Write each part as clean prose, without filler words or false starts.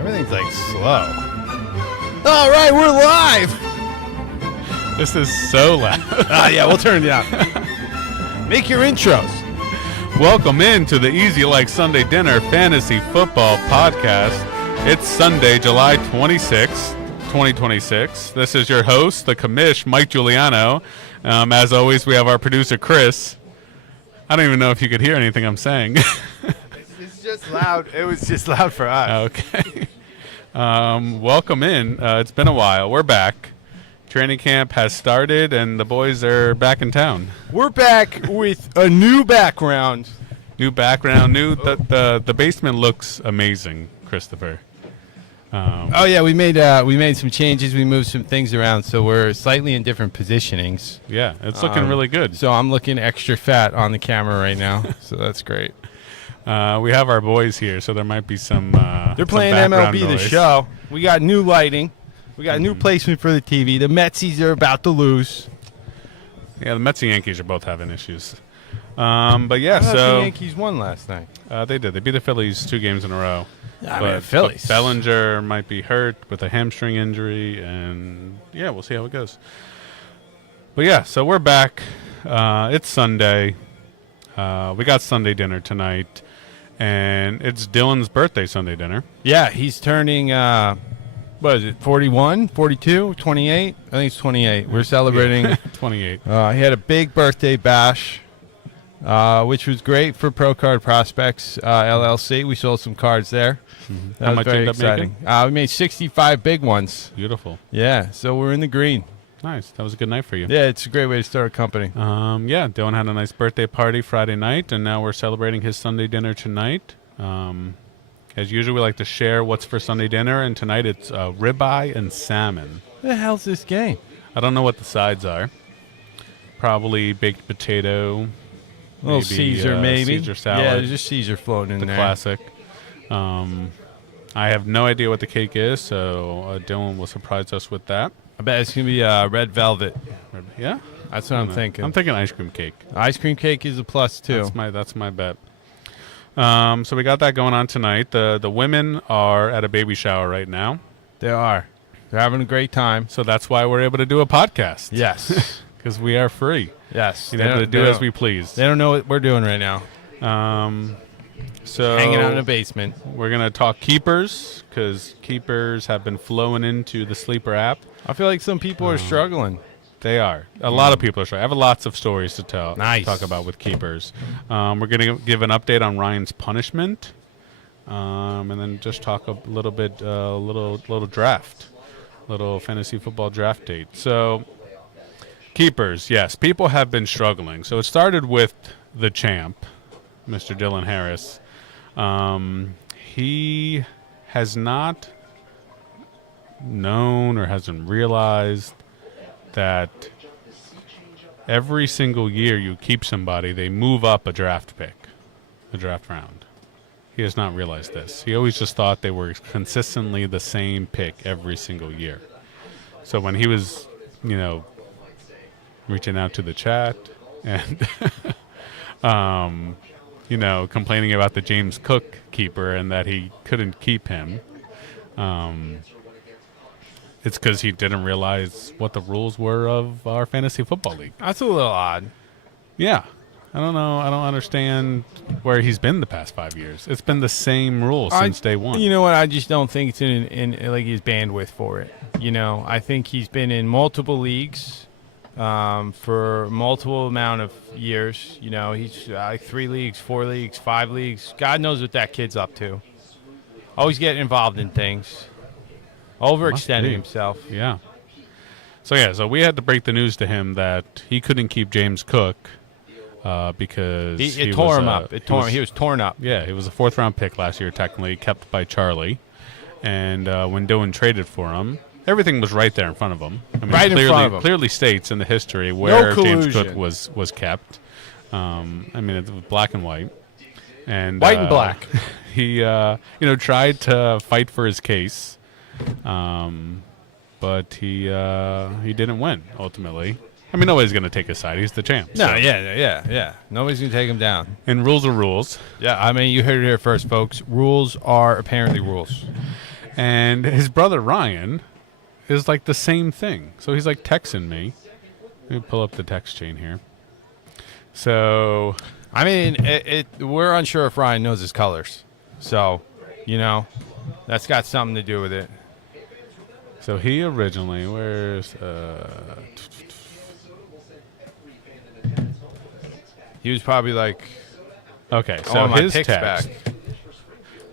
Everything's like slow. All right, we're live. This is so loud. Yeah, we'll turn it down. Make your intros. Welcome in to the Easy Like Sunday Dinner Fantasy Football Podcast. It's Sunday, July 26th, 2026. This is your host, the commish, Mike Giuliano. As always, we have our producer, Chris. I don't even know if you could hear anything I'm saying. It's just loud. It was just loud for us. Okay. Welcome in. It's been a while. We're back. Training camp has started, and the boys are back in town. We're back with a new background. New background, the basement looks amazing, Christopher. Oh yeah, we made some changes. We moved some things around, so we're slightly in different positionings. Yeah, it's looking really good. So I'm looking extra fat on the camera right now, so that's great. We have our boys here, so there might be some. They're playing MLB The Show. We got new lighting. We got a new placement for the TV. The Metsies are about to lose. Yeah, the Mets and Yankees are both having issues. But yeah, The so Yankees won last night. they did. They beat the Phillies 2 games in a row. The Phillies. But Bellinger might be hurt with a hamstring injury, and yeah, we'll see how it goes. But yeah, so we're back. It's Sunday. We got Sunday dinner tonight, and it's Dylan's birthday Sunday dinner. Yeah, he's turning, what is it, 41, 42, 28? I think it's 28. We're celebrating. 28. He had a big birthday bash, which was great for Pro Card Prospects LLC. We sold some cards there. That How was much very you end up exciting. We made 65 big ones. Beautiful. Yeah, so we're in the green. Nice. That was a good night for you. Yeah, it's a great way to start a company. Yeah, Dylan had a nice birthday party Friday night, and now we're celebrating his Sunday dinner tonight. As usual, we like to share what's for Sunday dinner, and tonight it's ribeye and salmon. What the hell's this game? I don't know what the sides are. Probably baked potato. A little maybe, Caesar, maybe. Caesar salad. Yeah, there's just Caesar floating in The there. classic. I have no idea what the cake is, so Dylan will surprise us with that. I bet it's going to be red velvet. Yeah? That's what I'm thinking. I'm thinking ice cream cake. Ice cream cake is a plus, too. That's my bet. So we got that going on tonight. The women are at a baby shower right now. They are. They're having a great time. So that's why we're able to do a podcast. Yes. Because we are free. Yes. We're able to do as we please. They don't know what we're doing right now. So Hanging out in a basement. We're going to talk keepers, because keepers have been flowing into the Sleeper app. I feel like some people are struggling. They are. A lot of people are struggling. I have lots of stories to talk about with keepers. We're going to give an update on Ryan's punishment, and then just talk a little bit, little draft, little fantasy football draft date. So, keepers, yes, people have been struggling. So it started with the champ, Mr. Dylan Harris. He has not known or hasn't realized that every single year you keep somebody, they move up a draft pick, a draft round. He has not realized this. He always just thought they were consistently the same pick every single year. So when he was, reaching out to the chat and, complaining about the James Cook keeper and that he couldn't keep him, it's because he didn't realize what the rules were of our fantasy football league. That's a little odd. Yeah. I don't know. I don't understand where he's been the past 5 years. It's been the same rules since day one. You know what? I just don't think it's in like his bandwidth for it. I think he's been in multiple leagues for multiple amount of years. He's like 3 leagues, 4 leagues, 5 leagues. God knows what that kid's up to. Always getting involved in things. Overextending himself. Yeah. So we had to break the news to him that he couldn't keep James Cook because it tore him up. He was torn up. Yeah, he was a 4th-round pick last year, technically, kept by Charlie. And when Dylan traded for him, everything was right there in front of him. I mean, in front of him. Clearly states in the history where James Cook was kept. It was black and white. And white and black. He tried to fight for his case. But he didn't win, ultimately. I mean, nobody's going to take his side. He's the champ. No, so. yeah. Nobody's going to take him down. And rules are rules. Yeah, I mean, you heard it here first, folks. Rules are apparently rules. And his brother Ryan is like the same thing. So he's like texting me. Let me pull up the text chain here. So, I mean, we're unsure if Ryan knows his colors. So, that's got something to do with it. so he originally, He was probably like, okay, I so want my his picks text, back.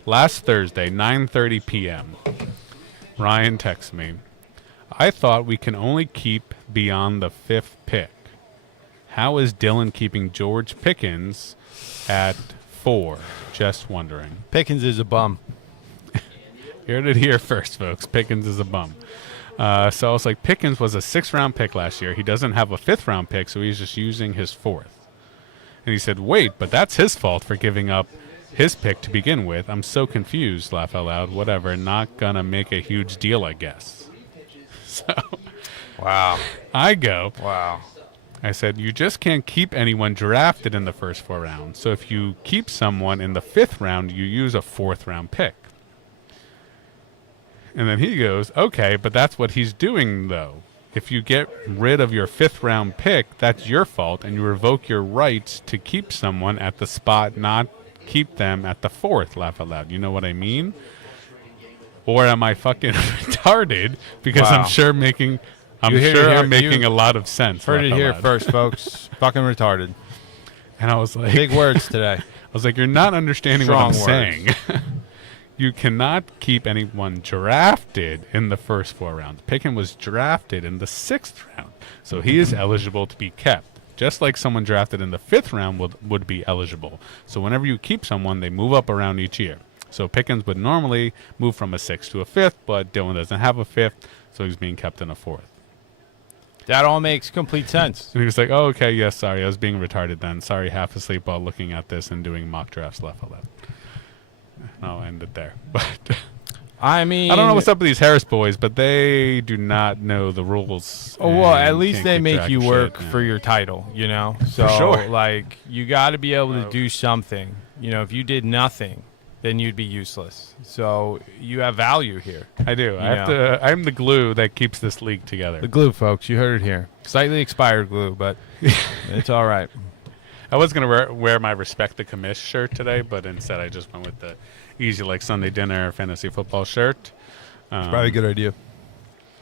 last Thursday, 9:30 p.m., Ryan texts me, I thought we can only keep beyond the 5th pick. How is Dylan keeping George Pickens at 4? Just wondering. Pickens is a bum. You heard it here first, folks. Pickens is a bum. So I was like, Pickens was a 6th-round pick last year. He doesn't have a 5th-round pick, so he's just using his 4th. And he said, wait, but that's his fault for giving up his pick to begin with. I'm so confused, laugh out loud, whatever. Not going to make a huge deal, I guess. So Wow. I go, Wow. I said, you just can't keep anyone drafted in the first 4 rounds. So if you keep someone in the 5th round, you use a 4th-round pick. And then he goes, okay, but that's what he's doing, though. If you get rid of your 5th-round pick, that's your fault, and you revoke your rights to keep someone at the spot, not keep them at the 4th, laugh out loud. You know what I mean? Or am I fucking retarded? Because Wow. I'm sure making a lot of sense. Heard it laugh out here loud. first, folks. Fucking retarded. And I was like, Big words today. I was like, you're not understanding Strong what I'm saying. You cannot keep anyone drafted in the first 4 rounds. Pickens was drafted in the 6th round, so he is eligible to be kept, just like someone drafted in the 5th round would be eligible. So whenever you keep someone, they move up around each year. So Pickens would normally move from a 6th to a 5th, but Dylan doesn't have a 5th, so he's being kept in a 4th. That all makes complete sense. And he was like, oh, okay, yes, sorry, I was being retarded then. Sorry, half asleep while looking at this and doing mock drafts, laugh out loud. I'll end it there. But I mean, I don't know what's up with these Harris boys, but they do not know the rules. Oh, well, and at least can't they keep make track you of work shit, for yeah. your title, So, sure. like, you got to be able to do something. If you did nothing, then you'd be useless. So you have value here. I do. I'm the glue that keeps this league together. The glue, folks. You heard it here. Slightly expired glue, but it's all right. I was going to wear my Respect the Commish shirt today, but instead I just went with the easy like Sunday dinner fantasy football shirt. Probably a good idea.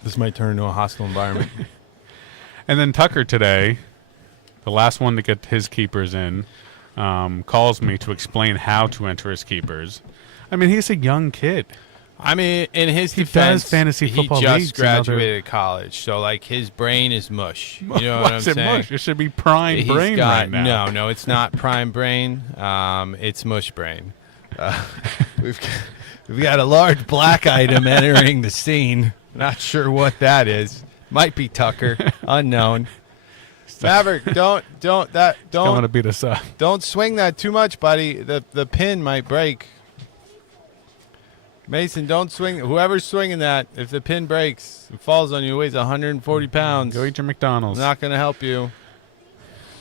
This might turn into a hostile environment. And then Tucker today, the last one to get his keepers in, calls me to explain how to enter his keepers. I mean, he's a young kid. I mean, in his He defense, does fantasy football he just leagues and other- graduated college, so like his brain is mush. You know what I'm What's it saying? mush? It should be prime He's brain got, right now. No, it's not prime brain. It's mush brain. We've got a large black item entering the scene. Not sure what that is. Might be Tucker. Unknown. Maverick, don't Going to beat us up. don't swing that too much, buddy. The pin might break. Mason, don't swing. Whoever's swinging that, if the pin breaks, it falls on you, weighs 140 pounds. Go eat your McDonald's. Not going to help you.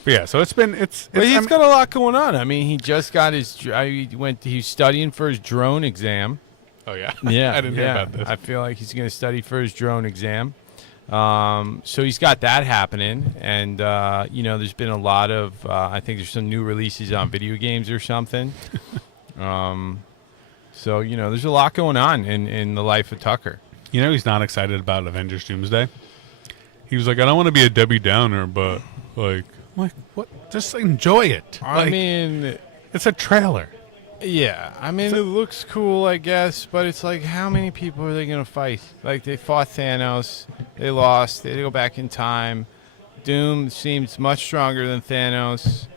But yeah, so it's But he's got a lot going on. I mean, he just got he's studying for his drone exam. Oh yeah. Yeah, I didn't hear about this. I feel like he's going to study for his drone exam. So he's got that happening, and there's been a lot of I think there's some new releases on video games or something. So there's a lot going on in the life of Tucker. He's not excited about Avengers Doomsday. He was like, I don't want to be a Debbie Downer, but like what? Just enjoy it. I mean, it's a trailer. yeah. I mean, it looks cool, I guess, but it's like, how many people are they going to fight? Like, they fought Thanos, they lost, they had to go back in time. Doom seems much stronger than Thanos,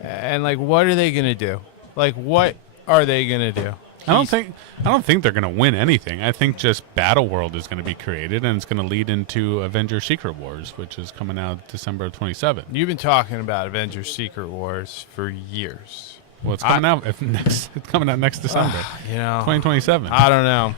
and like, what are they going to do? Like, what are they going to do? I don't think they're going to win anything. I think just Battleworld is going to be created, and it's going to lead into Avengers Secret Wars, which is coming out December of 27. You've been talking about Avengers Secret Wars for years. Well, it's coming out it's coming out next December, 2027. I don't know.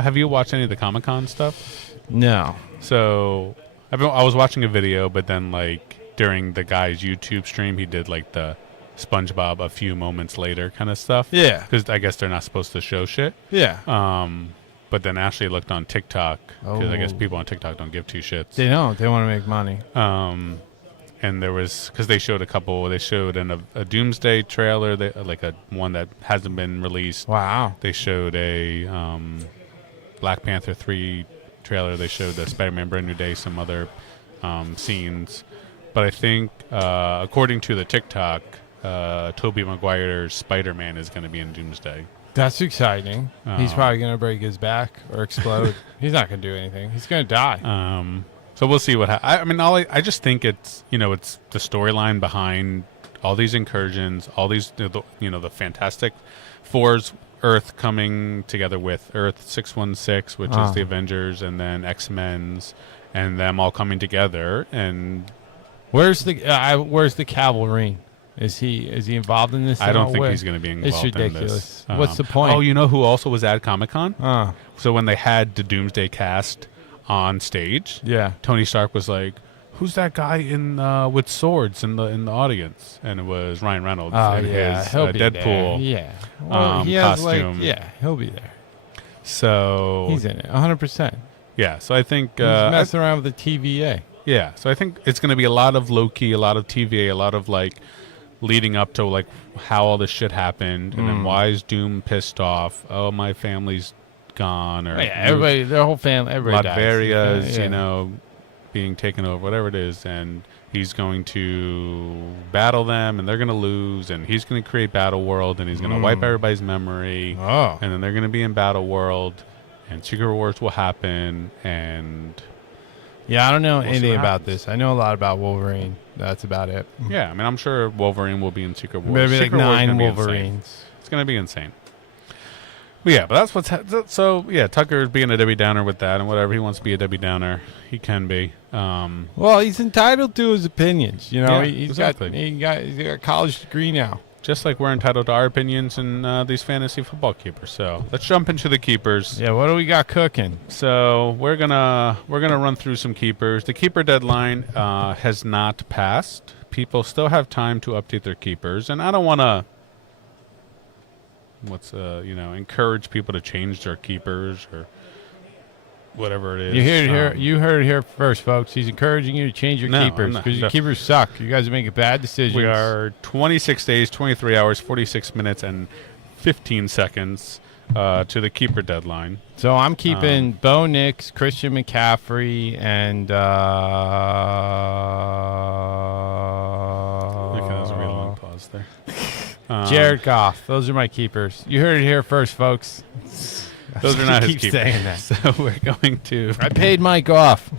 Have you watched any of the Comic-Con stuff? No. So I was watching a video, but then like during the guy's YouTube stream, he did like the SpongeBob a few moments later kind of stuff. Yeah. Because I guess they're not supposed to show shit. Yeah. But then Ashley looked on TikTok because I guess Oh. people on TikTok don't give two shits. They don't. They want to make money. And there was because they showed a couple. They showed in a Doomsday trailer, like a one that hasn't been released. Wow. They showed a Black Panther 3 trailer. They showed the Spider-Man Brand New Day, some other scenes. But I think, according to the TikTok, Tobey Maguire's Spider-Man is going to be in Doomsday. That's exciting. He's probably going to break his back or explode. He's not going to do anything. He's going to die. So we'll see what happens. I mean, I just think it's it's the storyline behind all these incursions, all these the Fantastic Four's Earth coming together with Earth 616, which is the Avengers, and then X-Men's, and them all coming together. And Where's the cavalry? Is he involved in this? I don't think he's going to be involved It's ridiculous. in this. What's the point? Oh, you know who also was at Comic-Con? So when they had the Doomsday cast on stage, yeah. Tony Stark was like, "Who's that guy in with swords in the audience?" And it was Ryan Reynolds. Oh in yeah, his, he'll be Deadpool. there. Yeah. Well, he has costume. he'll be there. So He's in it, 100%. yeah. So I think He's messing around with the TVA. yeah. So I think it's going to be a lot of Loki, a lot of TVA, a lot of like leading up to like how all this shit happened, and then why is Doom pissed off? Oh, my family's gone, or Oh, yeah, everybody, their whole family, everybody Latveria dies. is being taken over, whatever it is, and he's going to battle them, and they're going to lose, and he's going to create Battle World, and he's going to wipe everybody's memory, Oh. and then they're going to be in Battle World, and Secret Wars will happen, and Yeah, I don't know see anything what about happens. this. I know a lot about Wolverine. That's about it. yeah, I mean, I'm sure Wolverine will be in Secret Wars. Maybe like Secret Wars is 9 gonna be insane. Wolverines. It's going to be insane. But yeah, but that's what's so yeah. Tucker's being a Debbie Downer with that, and whatever he wants to be a Debbie Downer, he can be. Well, he's entitled to his opinions. You know, Yeah, he's exactly. got a college degree now. Just like we're entitled to our opinions in these fantasy football keepers. So let's jump into the keepers. Yeah, what do we got cooking? So we're gonna run through some keepers. The keeper deadline has not passed. People still have time to update their keepers, and I don't want to encourage people to change their keepers or whatever it is. You heard it here first, folks. He's encouraging you to change your No, I'm keepers not. because your keepers suck. You guys are making bad decisions. We are 26 days, 23 hours, 46 minutes, and 15 seconds to the keeper deadline. So I'm keeping Bo Nix, Christian McCaffrey, and Okay, that was a real long pause there. Jared Goff. Those are my keepers. You heard it here first, folks. Those are not his Keep keepers. saying that. So we're going to I paid Mike off.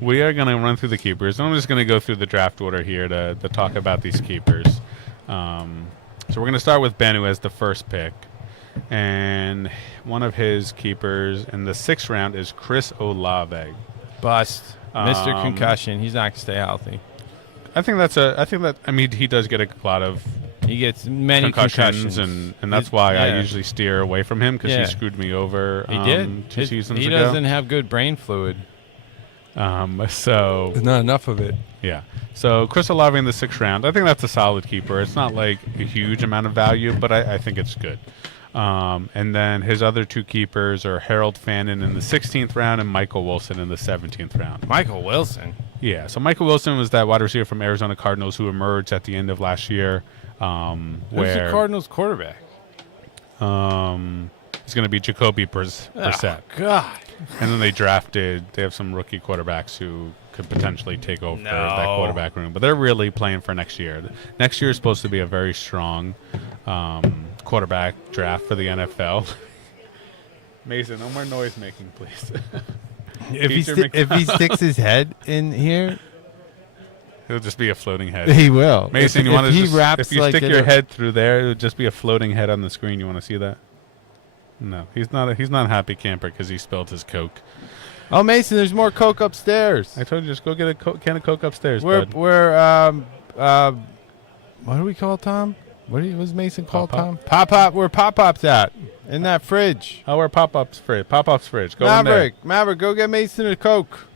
we are going to run through the keepers. And I'm just going to go through the draft order here to talk about these keepers. So we're going to start with Ben, who has the first pick. And one of his keepers in the 6th round is Chris Olave. Bust. Mr. Um, Concussion. He's not going to stay healthy. I mean, he does get a lot of He gets many concussions, and that's why I yeah. usually steer away from him because Yeah. he screwed me over He did. 2 seasons he ago. doesn't have good brain fluid. So There's not enough of it. yeah. So Chris Olave in the 6th round. I think that's a solid keeper. It's not like a huge amount of value, but I think it's good. And then his other 2 keepers are Harold Fannin in the 16th round and Michael Wilson in the 17th round. Michael Wilson. Yeah. So Michael Wilson was that wide receiver from Arizona Cardinals who emerged at the end of last year. Who's Where the Cardinals quarterback? it's going to be Jacoby Brissett. Oh, God. And then they have some rookie quarterbacks who could potentially take over that quarterback room. But they're really playing for next year. Next year is supposed to be a very strong quarterback draft for the NFL. Mason, no more noise making, please. If he sticks his head in here, It'll just be a floating head. he will. Mason, you want to if you like stick your head through there, it'll just be a floating head on the screen. You want to see that? No, he's not a happy camper because he spilled his Coke. Oh, Mason, there's more Coke upstairs. I told you, just go get a can of Coke upstairs, We're bud. what do we call Tom? What's Mason called Pop-Pop? Tom? Pop-Pop. Where Pop-Pop's at? In that fridge. Oh, we're Pop-Up's fridge. Pop-Up's fridge. Go in there. Maverick, go get Mason a Coke,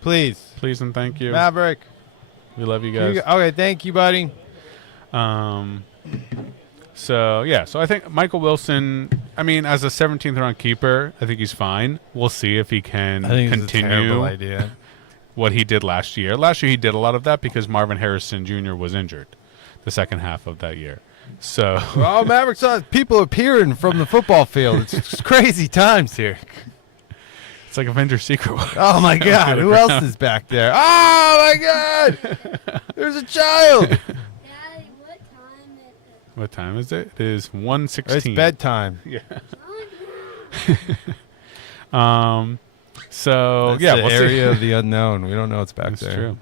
please. Please and thank you. Maverick. We love you Here you guys. go. Okay, thank you, buddy. So I think Michael Wilson. I mean, as a 17th round keeper, I think he's fine. We'll see if he can I think it's a continue terrible idea. what he did last year. Last year he did a lot of that because Marvin Harrison Jr. was injured the second half of that year. So Well, Mavericks, people appearing from the football field. It's crazy times here. it's like Avengers Secret War. Oh my God! Who else is back there? Oh my God! There's a child. Daddy, what time is it? What time is it? It is 1:16. It's bedtime. Yeah. Oh, So That's yeah, the we'll area see. of the unknown. We don't know what's back That's there. true.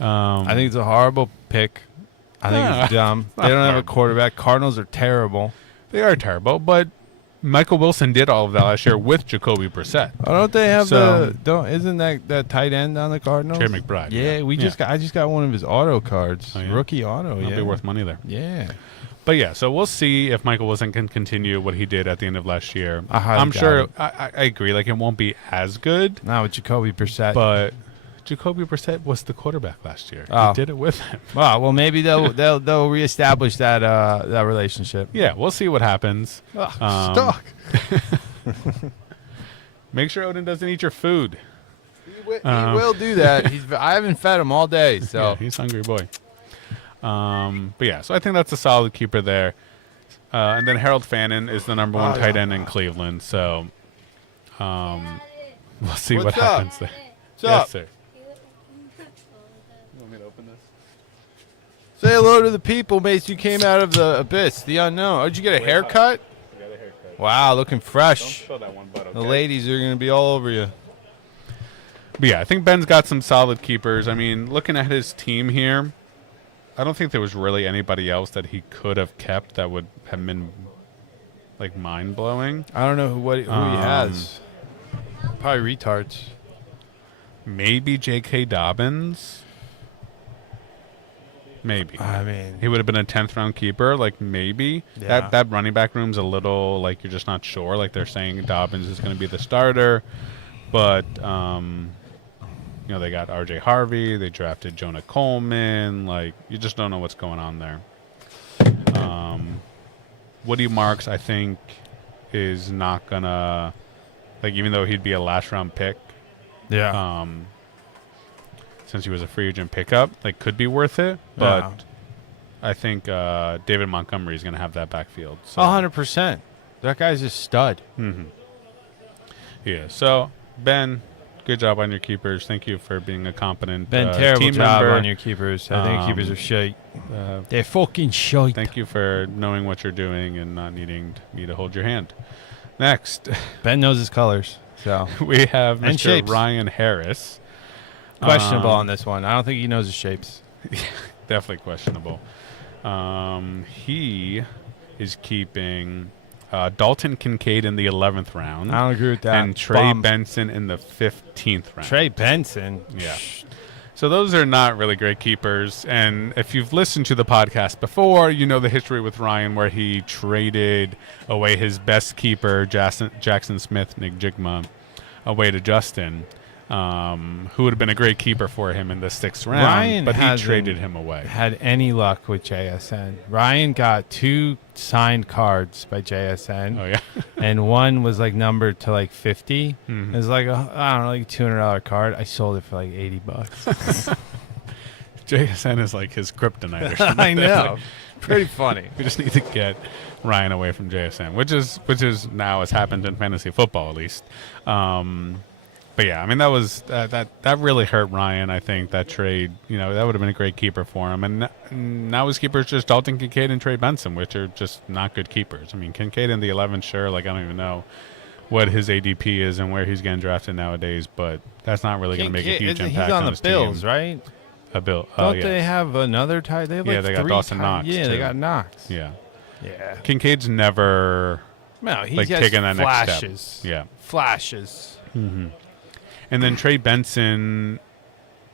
I think it's a horrible pick. I think it's dumb. They don't have a horrible. quarterback. Cardinals are terrible. They are terrible, but Michael Wilson did all of that last year with Jacoby Brissett. Oh, don't they have So- Isn't that tight end on the Cardinals? Trey McBride. Yeah, I just got one of his auto cards. Oh, yeah? Rookie auto. It'll Yeah. be worth money there. Yeah. But yeah, so we'll see if Michael Wilson can continue what he did at the end of last year. I highly I'm doubt sure. it. I agree. Like it won't be as good, Now with Jacoby Brissett. but Jacoby Brissett was the quarterback last year. Oh. He did it with him. well, maybe they'll reestablish that relationship. Yeah, we'll see what happens. Stuck. Make sure Odin doesn't eat your food. He will do that. I haven't fed him all day, so Yeah, he's a hungry boy. But yeah, so I think that's a solid keeper there. And then Harold Fannin is the number one Oh, tight yeah. end in Cleveland. So we'll see What's what up? happens there. What's up? Yes, sir. You want me to open this? Say hello to the people, mates. You came out of the abyss, the unknown. Oh, did you get a haircut? I got a haircut. Wow, looking fresh. Show that one, but The ladies are gonna be all over you. But yeah, I think Ben's got some solid keepers. I mean, looking at his team here, I don't think there was really anybody else that he could have kept that would have been like mind blowing. I don't know who he has. Probably retards. Maybe J.K. Dobbins. Maybe. I mean, He would have been a 10th round keeper, like maybe. Yeah. That running back room's a little like you're just not sure. Like they're saying Dobbins is going to be the starter, but they got R.J. Harvey, they drafted Jonah Coleman. Like you just don't know what's going on there. Woody Marks, I think, is not gonna even though he'd be a last round pick. yeah. Since he was a free agent pickup, could be worth it, but Yeah. I think David Montgomery is going to have that backfield. So. 100%. That guy's a stud. Mm-hmm. Yeah. So Ben, good job on your keepers. Thank you for being a competent Terrible team job member. on your keepers. I think keepers are shite. Uh, They're fucking shite. thank you for knowing what you're doing and not needing me to hold your hand. Next, Ben knows his colors, so we have And Mr. shapes. Ryan Harris. questionable on this one. I don't think he knows his shapes. Definitely questionable. He is keeping Dalton Kincaid in the 11th round I don't agree with that. and Trey Bum. Benson in the 15th round. Trey Benson. Yeah. So those are not really great keepers. And if you've listened to the podcast before, you know the history with Ryan where he traded away his best keeper, Jackson Smith, Nick Jigma, away to Justin, who would have been a great keeper for him in the 6th round. Ryan but he hasn't traded him away. Had any luck with JSN. Ryan got 2 signed cards by JSN, Oh, yeah. and one was numbered to 50. Mhm. It was I don't know, $200 card. I sold it for $80. JSN is like his kryptonite or something. I know. Pretty funny. We just need to get Ryan away from JSN, which is now has happened in fantasy football at least. But yeah, I mean that was that really hurt Ryan. I think that trade, that would have been a great keeper for him. And now his keepers just Dalton Kincaid and Trey Benson, which are just not good keepers. I mean Kincaid in the 11th, sure. I don't even know what his ADP is and where he's getting drafted nowadays, but that's not really going to make a huge impact. He's on the his Bills, team. right? A Bill. Don't Yes. they have another tight? They have Yeah, they got 3 Dawson tight- Knox, Yeah, too. they got Knox. Yeah. Yeah. Kincaid's never No, he's taking that next step. flashes. Yeah. Flashes. Mm-hmm. And then Trey Benson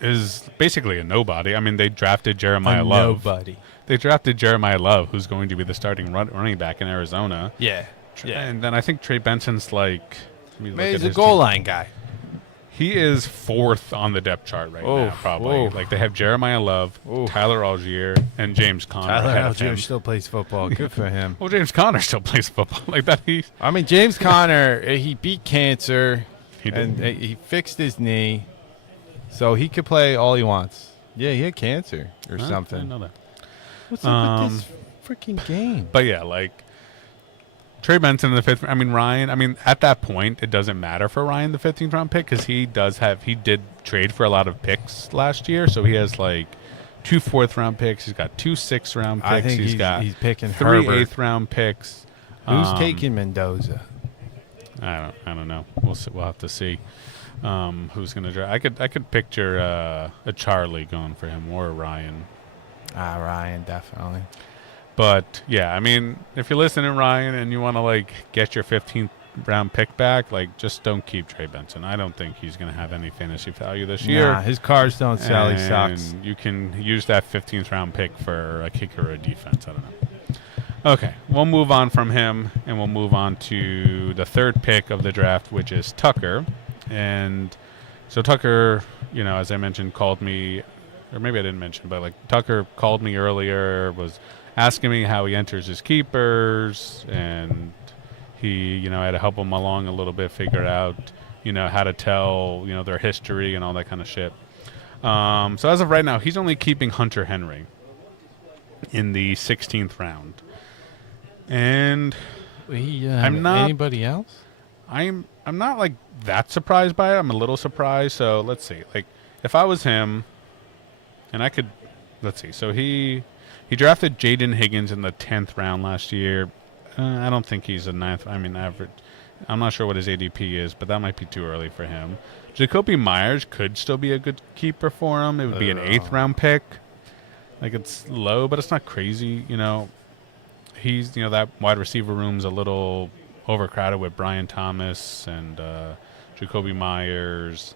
is basically a nobody. I mean, they drafted Jeremiah Love. Nobody. They drafted Jeremiah Love, who's going to be the starting running back in Arizona. Yeah. Yeah. And then I think Trey Benson's let me look Maybe at he's a his goal team. line guy. He is 4th on the depth chart right now, probably. Like, they have Jeremiah Love, Tyler Algier, and James Conner. Tyler ahead of him. Algier still plays football. Good for him. Well, James Conner still plays football. Like that. I mean, James Conner, he beat cancer, He did. and he fixed his knee, so he could play all he wants. Yeah, he had cancer or I didn't something. know that. What's up with this freaking game? But yeah, like Trey Benson in the 5th. I mean, Ryan. I mean, at that point, it doesn't matter for Ryan, the 15th round pick, because he did trade for a lot of picks last year. So he has like 2 4th round picks. He's got 2 6th round picks. I think he's picking 3 Herbert. 8th round picks. Who's taking Mendoza? I don't know. We'll see. We'll have to see who's going to draft. I could picture a Charlie going for him or a Ryan. Ryan, definitely. But yeah, I mean, if you're listening, Ryan, and you want to like get your 15th round pick back, like just don't keep Trey Benson. I don't think he's going to have any fantasy value this year. Nah, his cars don't sell. He And sucks. you can use that 15th round pick for a kicker or a defense. I don't know. Okay, we'll move on from him, and we'll move on to the 3rd pick of the draft, which is Tucker. And so Tucker, you know, as I mentioned, called me, or maybe I didn't mention, but like Tucker called me earlier, was asking me how he enters his keepers, and he, you know, I had to help him along a little bit, figure out, you know, how to tell, you know, their history and all that kind of shit. So as of right now, he's only keeping Hunter Henry in the 16th round. And I'm not anybody else. I'm not like that surprised by it. I'm a little surprised. So let's see. Like if I was him, and I could, let's see. So he drafted Jaden Higgins in the 10th round last year. I don't think he's a 9th. I mean, average. I'm not sure what his ADP is, but that might be too early for him. Jacoby Myers could still be a good keeper for him. It would be an 8th round pick. Like it's low, but it's not crazy. You know, he's, you know, that wide receiver room's a little overcrowded with Brian Thomas and Jacoby Myers,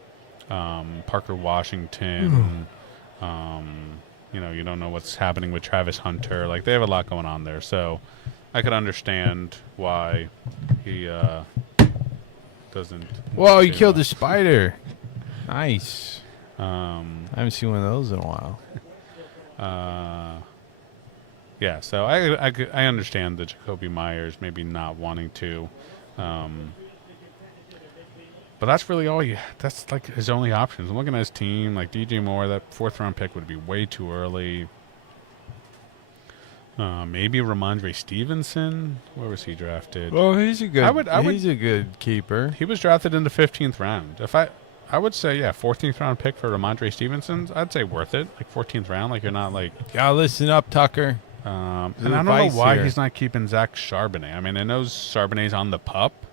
Parker Washington. You know, you don't know what's happening with Travis Hunter. Like they have a lot going on there, so I could understand why he doesn't. Whoa, you killed the spider. Nice. I haven't seen one of those in a while. Yeah, so I understand the Jacoby Myers maybe not wanting to, but that's really all that's like his only options. I'm looking at his team, like DJ Moore. That 4th round pick would be way too early. Maybe Ramondre Stevenson. Where was he drafted? Oh, he's a good. I would- he's a good keeper. He was drafted in the 15th round. If I would say, yeah, 14th round pick for Ramondre Stevenson. I'd say worth it. Like 14th round. Like you're not like. Gotta listen up, Tucker. And I don't know advice why here. he's not keeping Zach Charbonnet. I mean, I know Charbonnet's on the pup,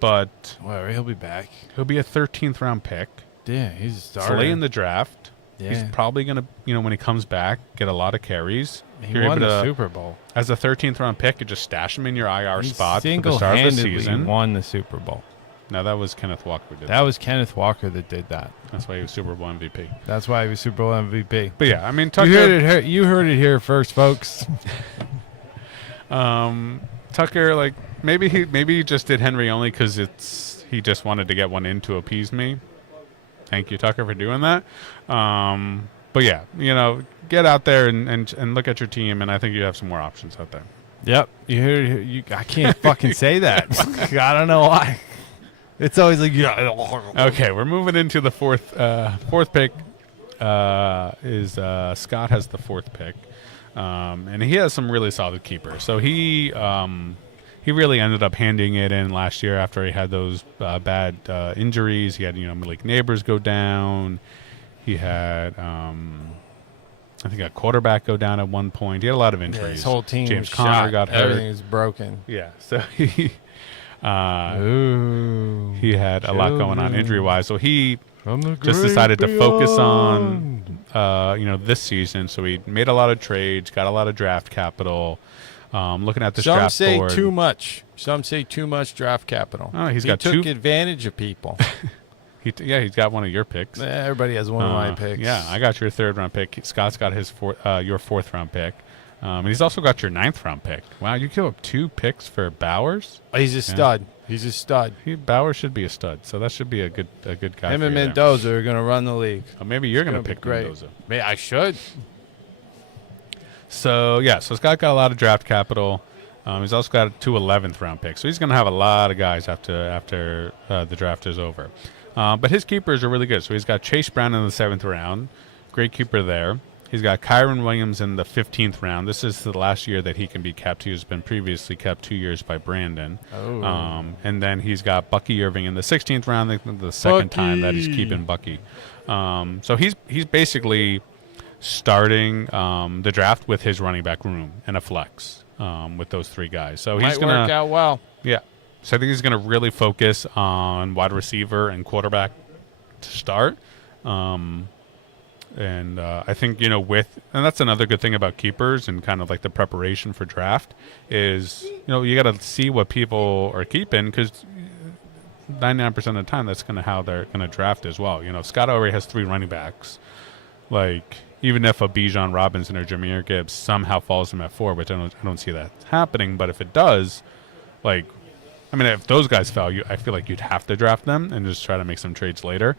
but Whatever, he'll be back. he'll be a 13th round pick. Yeah, he's a It's starter. late in the draft. He's Yeah. probably going to, you know, when he comes back, get a lot of carries. He You're won able the to, Super Bowl. as a 13th round pick, you just stash him in your IR He spot for the start of the single-handedly season. won the Super Bowl. No, that was Kenneth Walker did That was Kenneth Walker that did that. That's why he was Super Bowl MVP. That's why he was Super Bowl MVP. But yeah, I mean, Tucker. You heard it here first, folks. Tucker, like maybe he just did Henry only because he just wanted to get one in to appease me. Thank you, Tucker, for doing that. But yeah, you know, get out there and look at your team, and I think you have some more options out there. Yep, you heard it. I can't fucking say that. I don't know why. It's always like Okay, we're moving into the fourth pick. Is Scott has the 4th pick, and he has some really solid keepers. So he really ended up handing it in last year after he had those bad injuries. He had, you know, Malik Neighbors go down. He had I think a quarterback go down at one point. He had a lot of injuries. his whole team James was Conner shot. got hurt. Everything is broken. Yeah, so he Ooh, he had a lot going on children injury wise. So he from the just great decided to focus beyond. on you know, this season. So he made a lot of trades, got a lot of draft capital. Looking at this Some draft say board, too much. Some say too much draft capital. Oh, he took two. advantage of people. He's got one of your picks. Everybody has one of my picks. Yeah, I got your 3rd round pick. Scott's got his your 4th round pick. And he's also got your 9th round pick. Wow, you give up 2 picks for Bowers? He's a stud. He's a stud. Bauer should be a stud, so that should be a good guy. Him for and you there. Mendoza are going to run the league. Maybe you're going to gonna be pick great. Mendoza. I should. So yeah, so Scott got a lot of draft capital. He's also got 2 11th round picks, so he's going to have a lot of guys after the draft is over. But his keepers are really good. So he's got Chase Brown in the 7th round, great keeper there. He's got Kyron Williams in the 15th round. This is the last year that he can be kept. He has been previously kept 2 years by Brandon. Oh. And then he's got Bucky Irving in the 16th round, the second time that he's keeping Bucky. So he's basically starting the draft with his running back room and a flex with those 3 guys. So he's Might going work to out well. yeah. So I think he's going to really focus on wide receiver and quarterback to start. And I think, and that's another good thing about keepers and kind of like the preparation for draft is, you got to see what people are keeping because 99% of the time that's kind of how they're going to draft as well. Scott already has 3 running backs. Like, even if a Bijan Robinson or Jahmyr Gibbs somehow falls him at 4, which I don't see that happening, but if it does, if those guys fell, I feel like you'd have to draft them and just try to make some trades later.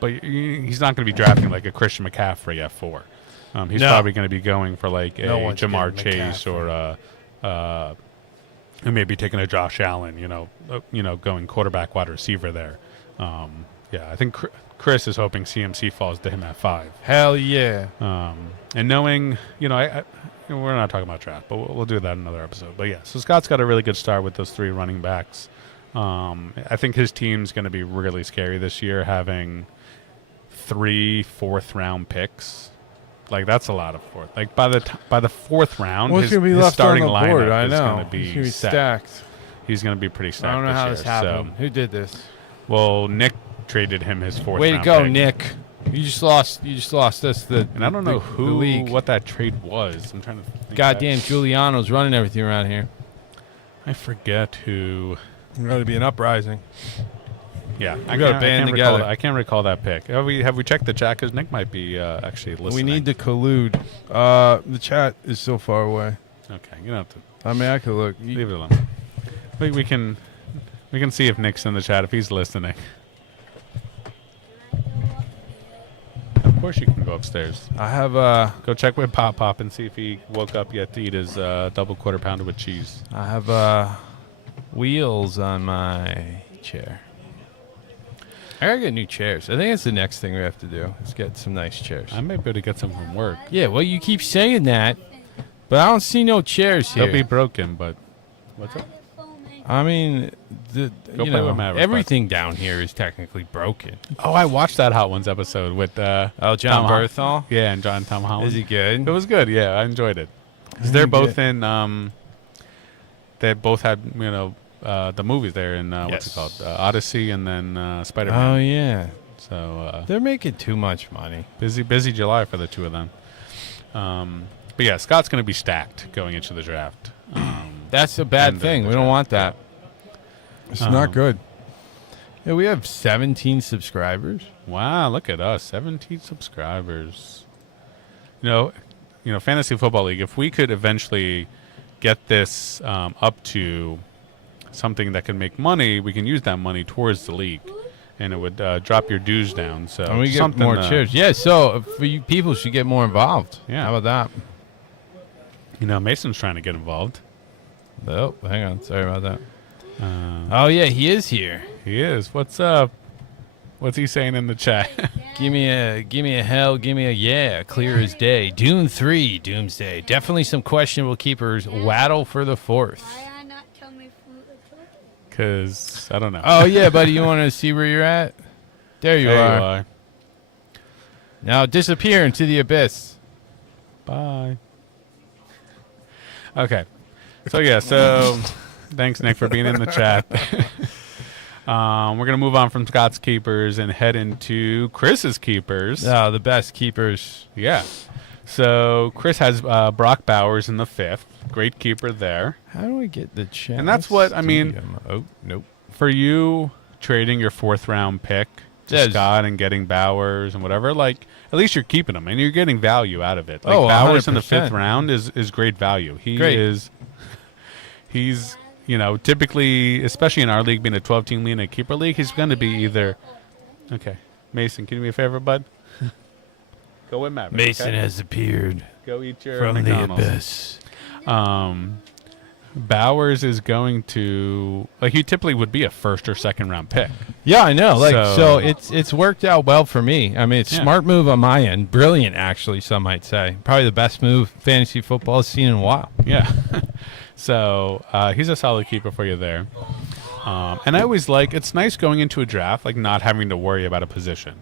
But he's not going to be drafting like a Christian McCaffrey at 4. He's probably going to be going for like a Jamar Chase or maybe taking a Josh Allen. Going quarterback wide receiver there. I think Chris is hoping CMC falls to him at 5. Hell yeah. And knowing, we're not talking about draft, but we'll do that in another episode. But yeah, so Scott's got a really good start with those 3 running backs. I think his team's going to be really scary this year, having 3 4th-round picks. Like, that's a lot of 4th. Like, by the 4th round, What's going to be his left starting on the board? lineup I is know. going to be set. Stacked. He's going to be pretty stacked. I don't know how year, this happened. So. Who did this? Well, Nick traded him his 4th Way to round go, pick. Nick. You just lost us the And I don't know the league. what that trade was. I'm trying to think. Goddamn Giuliano's running everything around here. I forget who. There's got to be an uprising. Yeah, We got to band together. I can't recall that pick. Have we checked the chat? Because Nick might be actually listening. We need to collude. The chat is so far away. Okay, you don't have to. I mean, I could look. Leave it alone. We can see if Nick's in the chat if he's listening. Of course, you can go upstairs. I have Go check with Pop and see if he woke up yet to eat his double quarter pounder with cheese. I have wheels on my chair. I gotta get new chairs. I think that's the next thing we have to do. Is get some nice chairs. I might be able to get some from work. Yeah, well, you keep saying that, but I don't see no chairs here. They'll be broken, but what's up? I mean, Go play with Maverick, everything down here is technically broken. Oh, I watched that Hot Ones episode with John Tom Berthal. Yeah, and Tom Holland. Is he good? It was good. Yeah, I enjoyed it. 'Cause they're both in. They both had the movies there in what's it called, Odyssey, and then Spider-Man. Oh yeah. So They're making too much money. busy July for the 2 of them. But yeah, Scott's going to be stacked going into the draft. That's a bad And thing. the We don't draft, want that. It's not good. Yeah, we have 17 subscribers. Wow, look at us, 17 subscribers. Fantasy Football League. If we could eventually get this up to something that can make money, we can use that money towards the league, and it would drop your dues down. So And we get something, more chairs. Yeah, so for you people should get more involved. Yeah. How about that? Mason's trying to get involved. Oh, hang on. Sorry about that. Uh, Oh, yeah, he is here. He is. What's up? What's he saying in the chat? Give me a hell, give me a yeah, clear as day. Dune 3, Doomsday. Definitely some questionable keepers. Waddle for the 4th. Why I not tell me food? Because I don't know. Oh, yeah, buddy, you want to see where you're at? There you There are. Now disappear into the abyss. Bye. Okay. So, yeah, thanks, Nick, for being in the chat. We're going to move on from Scott's keepers and head into Chris's keepers. The best keepers. Yeah. So, Chris has Brock Bowers in the 5th. Great keeper there. How do I get the chat? And that's what, I mean- Oh, nope. For you trading your 4th-round pick to Yes. Scott and getting Bowers and whatever, like, at least you're keeping him and you're getting value out of it. Like, Oh, Bowers in the 100%. 5th round is great value. Great. He's typically, especially in our league, being a 12-team league and a keeper league, he's going to be either. Okay, Mason, can you do me a favor, bud? Go with Maverick. Mason okay? has appeared Go eat your from the McDonald's. abyss. Bowers is going to he typically would be a first or second round pick. Yeah, I know. So- So it's worked out well for me. I mean, it's Yeah. smart move on my end. Brilliant, actually, some might say. Probably the best move fantasy football has seen in a while. Yeah. So he's a solid keeper for you there. And I always it's nice going into a draft, not having to worry about a position.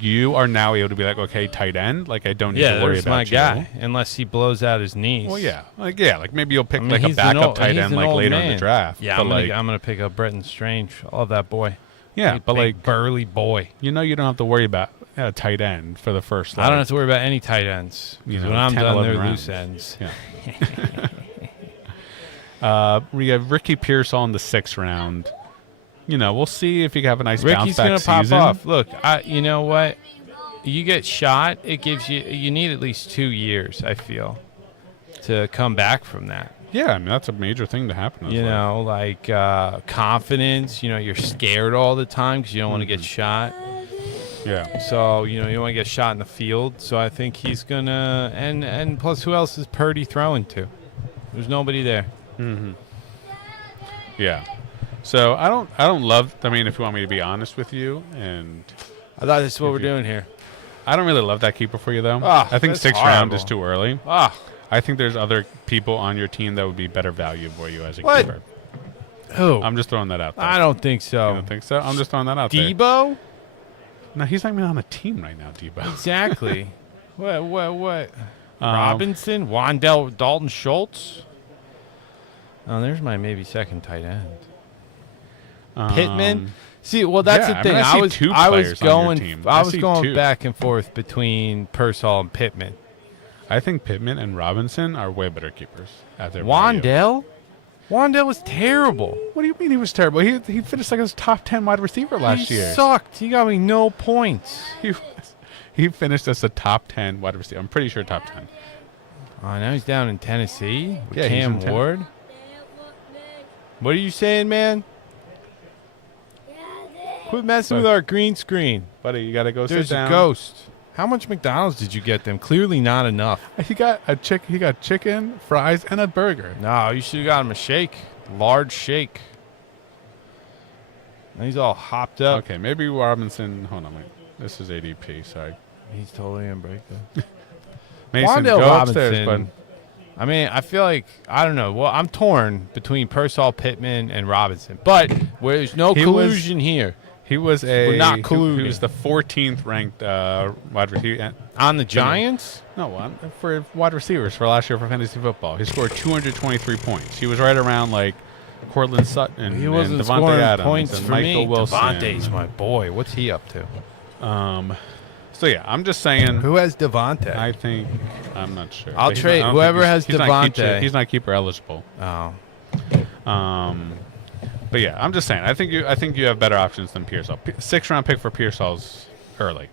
You are now able to be okay, tight end. I don't need to worry there's about my you. guy. Unless he blows out his knees. Well, yeah. Maybe you'll pick I mean, a he's an backup old- tight he's end an old later in the man. draft. Yeah, but I'm gonna pick up Bretton Strange. I love that boy. yeah, Big, but big burly boy. you don't have to worry about a tight end for the first. I don't have to worry about any tight ends. You 'Cause know, when I'm 10, done, 11 they're rounds. loose ends. Yeah. We have Ricky Pearsall in the 6th round. We'll see if he can have a nice bounce Ricky's back gonna pop season. off. Look, you know what? You get shot, it gives you need at least 2 years, I feel, to come back from that. Yeah, I mean that's a major thing to happen. You know, confidence. You're scared all the time because you don't want to get shot. Yeah. So you don't want to get shot in the field. So I think he's gonna and plus, who else is Purdy throwing to? There's nobody there. Mm-hmm. Yeah. So I don't love. I mean, if you want me to be honest with you, and I thought this is what If we're you- doing here. I don't really love that keeper for you though. Ah, I think that's 6th round is horrible. too early. I think there's other people on your team that would be better value for you as a What? keeper. Who? I'm just throwing that out there. I don't think You so. don't think so? I'm just throwing that out there. Debo? No, he's not even on the team right now, Debo. Exactly. What? Um, Robinson? Dalton Schultz? Oh, there's my maybe second tight end. Pittman? um, See, well, that's yeah, the I mean, thing. I see was two I was players on your going team. I I was see going two. back and forth between Pearsall and Pittman. I think Pittman and Robinson are way better keepers at their value. Wandell? Wandell was terrible. What do you mean he was terrible? He finished as top 10 wide receiver last he year. sucked. He got me no points. He finished as a top 10 wide receiver. I'm pretty sure top 10. Oh, now he's down in Tennessee with Yeah, he's Cam in Ten- Ward. What are you saying, man? Quit messing But- with our green screen. Buddy, you got to go There's sit down. a ghost. How much McDonald's did you get them? Clearly not enough. He got chicken, fries, and a burger. No, you should have got him a shake. Large shake. He's all hopped up. Okay, maybe Robinson. Hold on, wait. This is ADP. Sorry. He's totally in break though. Mason, Wandale go upstairs, Robinson. I mean, I feel like, I don't know. Well, I'm torn between Pearsall, Pittman, and Robinson. But there's no He was- collusion here. He was We're not he colluding. was the 14th ranked wide receiver. On the Giants? No, for wide receivers for last year for fantasy football. He scored 223 points. He was right around Cortland Sutton. He wasn't and Devontae scoring Adams points and for Michael me. Wilson. Devontae's my boy. What's he up to? So yeah, I'm just saying. Who has Devontae? I think I'm not sure. I'll But trade I don't whoever think has he's not Devontae. He's not keeper eligible. Oh. But yeah, I'm just saying. I think you have better options than Pearsall. 6th round pick for Pearsall's early.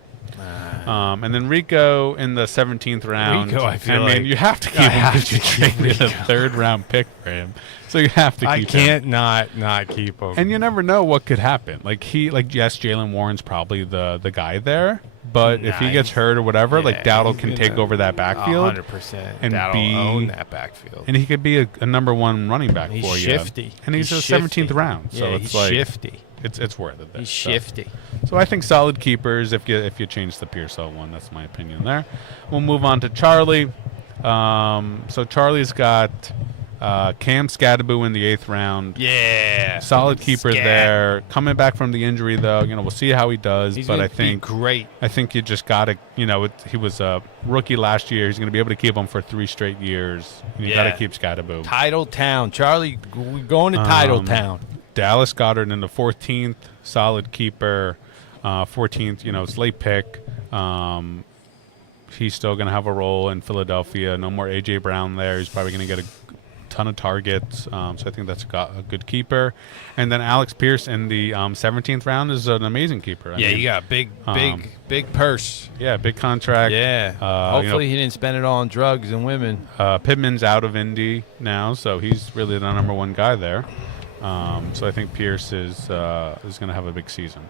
And then Rico in the 17th round. Rico, I feel like you have to keep I him have because you to keep traded a Rico. 3rd round pick for him. So you have to keep I him. can't not keep him. And you never know what could happen. Yes, Jalen Warren's probably the guy there, but if he gets hurt or whatever, Dowdle can take over that backfield. 100%. and That'll be- own that backfield. And he could be a number 1 running back He's for you. shifty. And he's a shifty. 17th round. So Yeah, it's he's like shifty. it's worth it. There. He's So- shifty. So I think solid keepers if you change the Pearsall one. That's my opinion there. We'll move on to Charlie. So Charlie's got Cam Scadaboo in the 8th round. Yeah. Solid keeper Scat. there. Coming back from the injury though, we'll see how he does. He's but gonna I think be great. I think you just got to, he was a rookie last year. He's going to be able to keep him for 3 straight years. You got to Yeah. keep Scadaboo. Title Town. Charlie, we're going to Title Town. Dallas Goddard in the 14th, solid keeper. 14th, it's late pick. He's still going to have a role in Philadelphia. No more A.J. Brown there. He's probably going to get a ton of targets. So I think that's a good keeper. And then Alex Pierce in the 17th round is an amazing keeper. I mean, you got big purse. yeah, big contract. Yeah. Hopefully he didn't spend it all on drugs and women. Pittman's out of Indy now, so he's really the number one guy there. So I think Pierce is going to have a big season.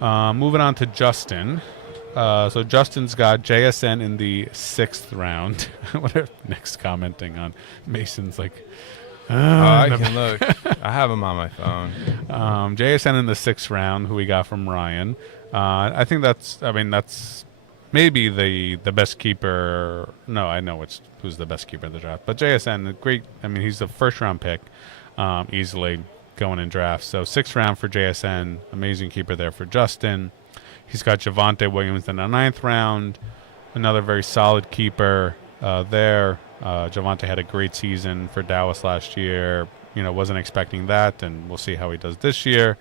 Moving on to Justin. So Justin's got JSN in the 6th round. What are Nick's commenting on? Mason's like, I can look. I have him on my phone. JSN in the 6th round, who we got from Ryan. I think that's maybe the best keeper. No, I know who's the best keeper in the draft. But JSN, great. I mean, he's the first round pick, easily going in drafts. So 6th round for JSN, amazing keeper there for Justin. He's got Javonte Williams in the 9th round, another very solid keeper there. Javonte had a great season for Dallas last year. Wasn't expecting that, and we'll see how he does this year.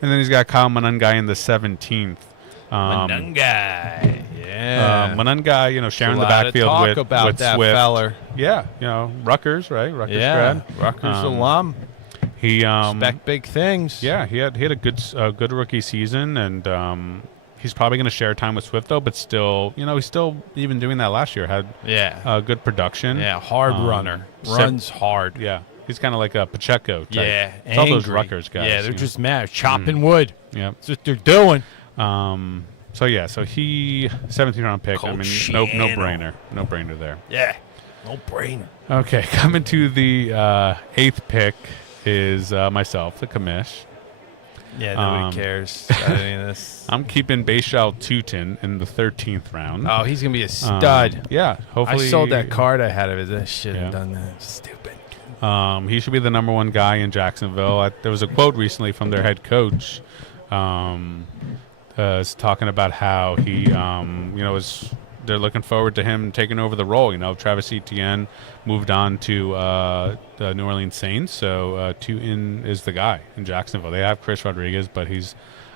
And then he's got Kyle Monangai in the 17th. Monangai, yeah. Monangai, sharing the backfield talk with about that Swift. feller. Yeah, Rutgers, right? Rutgers grad. Rutgers alum. He expect big things. Yeah, he had a good rookie season, and he's probably going to share time with Swift though. But still, he's still even doing that last year. Had good production. Yeah, hard runner. Runs hard. Yeah, he's kind of like a Pacheco type. Yeah, it's all those Rutgers guys. Yeah, they're just mad, chopping wood. Yeah, that's what they're doing. So he 17th round pick. Coach I mean, no brainer there. Yeah, no brainer. Okay, coming to the 8th pick is myself, the commish. Yeah, nobody cares about any of this. I'm keeping Bashal Tutin in the 13th round. Oh, he's gonna be a stud. Yeah, hopefully. I sold that card I had of his. I shouldn't have done that. Stupid. He should be the number one guy in Jacksonville. There was a quote recently from their head coach, is talking about how he, they're looking forward to him taking over the role. Travis Etienne moved on to the New Orleans Saints, so Tutin is the guy in Jacksonville. They have Chris Rodriguez, but he's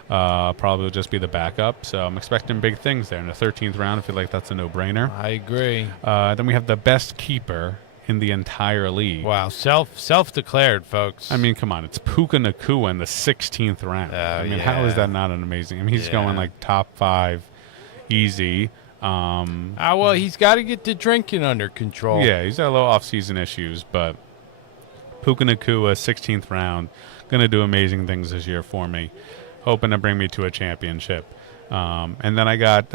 probably will just be the backup. So I'm expecting big things there in the 13th round. I feel like that's a no-brainer. I agree. Then we have the best keeper in the entire league. Wow, self-declared, folks. I mean, come on, it's Puka Nacua in the 16th round. How is that not an amazing? I mean, he's going like top 5, easy. Well, he's got to get the drinking under control. Yeah, he's got a little off-season issues, but Puka Nacua, 16th round, going to do amazing things this year for me, hoping to bring me to a championship. And then I got